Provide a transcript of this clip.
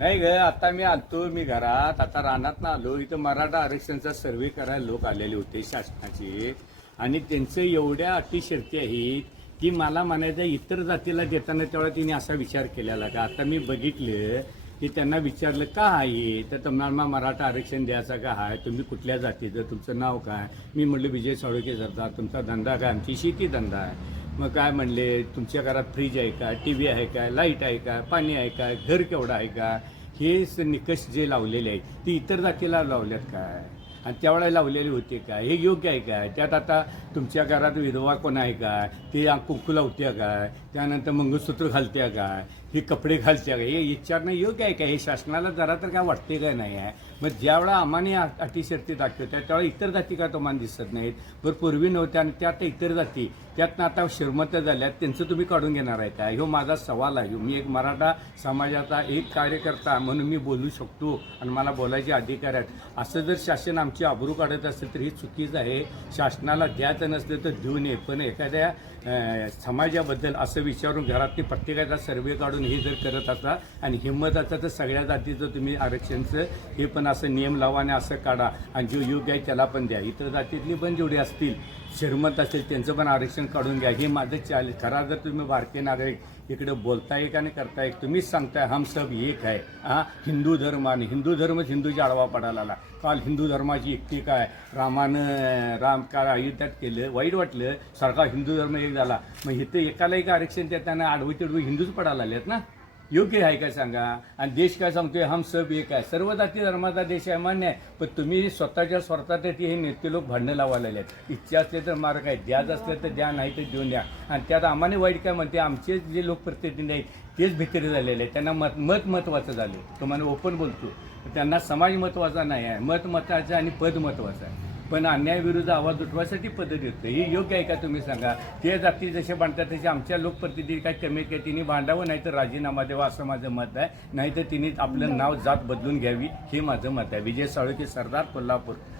नाही ग आता मी आणतो मी घरात आता रानात ना आलो इथं मराठा आरक्षणचा सर्वे करायला लोक आलेले होते शासनाचे आणि त्यांचं एवढ्या अटी शर्ती आहेत की मला म्हणायचं इतर जातीला देताना तेवढा तिने असा विचार केलेला का आता मी बघितलं की त्यांना विचारलं का आहे तर तुम्हाला मराठा आरक्षण द्यायचा का आहे तुम्ही कुठल्या जातीचं तुमचं नाव काय मी म्हटलं विजय साळुके सरदार तुमचा धंदा काय आमची शेती धंदा आहे मग काय म्हणले तुमच्या घरात फ्रीज आहे का टी व्ही आहे का लाईट आहे का पाणी आहे का घर केवढं आहे का हे निकष जे लावलेले आहेत ते इतर जातीला लावल्यात काय आणि त्यावेळेला लावलेले होते का हे योग्य आहे काय त्यात आता तुमच्या घरात विधवा कोण आहे का ते कुंकू लावत्या काय त्यानंतर मंगळसूत्र घालत्या काय हे कपडे घालचे का हे विचारणं योग्य आहे का हे शासनाला जरा तर काय वाटते काय नाही आहे मग ज्यावेळा आम्हाने अटी शर्ती त्या त्यावेळा इतर जाती काय तुम्हाला दिसत नाहीत बरं पूर्वी नव्हत्या आणि त्या आता इतर जाती त्यातनं आता श्रीमंत झाल्यात त्यांचं तुम्ही काढून घेणार आहे का ह्यो माझा सवाल आहे मी एक मराठा समाजाचा एक कार्यकर्ता म्हणून मी बोलू शकतो आणि मला बोलायचे अधिकार आहेत असं जर शासन आमची आबरू काढत असेल तर ही चुकीचं आहे शासनाला द्यायचं नसलं तर देऊ नये पण एखाद्या समाजाबद्दल असं विचारून घरातली प्रत्येकाचा सर्वे काढून करून हे जर करत असा आणि हिंमत असा तर सगळ्या जातीचं तुम्ही आरक्षणचं हे पण असं नियम लावा आणि असं काढा आणि जो योग्य आहे त्याला पण द्या इतर जातीतली पण जेवढे असतील श्रीमंत असेल त्यांचं पण आरक्षण काढून घ्या हे माझं चाल खरा जर तुम्ही भारतीय नागरिक इकडे बोलता एक आणि करता एक तुम्हीच सांगताय हम सब एक आहे हा हिंदू धर्म आणि हिंदू धर्मच हिंदूच्या आडवा पडायला आला काल हिंदू धर्माची एकटी काय रामानं राम काळ अयोध्यात केलं वाईट वाटलं सारखा हिंदू धर्म एक झाला मग इथे एकाला एक आरक्षण देताना आडवी तिडवी हिंदूच पडायला आलेत ना योग्य आहे का सांगा आणि देश काय सांगतोय हम सब एक आहे सर्व जाती धर्माचा देश आहे मान्य आहे पण तुम्ही स्वतःच्या स्वार्थात हे नेते लोक भांडणं लावायला आहेत इच्छा असले तर मार्ग आहे द्याच असले तर द्या नाही तर देऊन द्या आणि त्यात आम्हाला वाईट काय म्हणते आमचे जे लोकप्रतिनिधी आहेत तेच भितरे झालेले आहेत त्यांना मत मत महत्त्वाचं झालं तुम्हाला ओपन बोलतो त्यांना समाज महत्त्वाचा नाही आहे मत महत्त्वाचं आणि पद महत्त्वाचं आहे पण अन्यायाविरुद्ध आवाज उठवायसाठी पद्धत येतं हे योग्य आहे का तुम्ही सांगा ते जाती जसे बांधतात तसे आमच्या लोकप्रतिनिधी काय कमी काय तिने बांधावं नाहीतर राजीनामा द्यावा असं माझं मत आहे नाहीतर तिने आपलं नाव जात बदलून घ्यावी हे माझं मत आहे विजय साळुके सरदार कोल्हापूर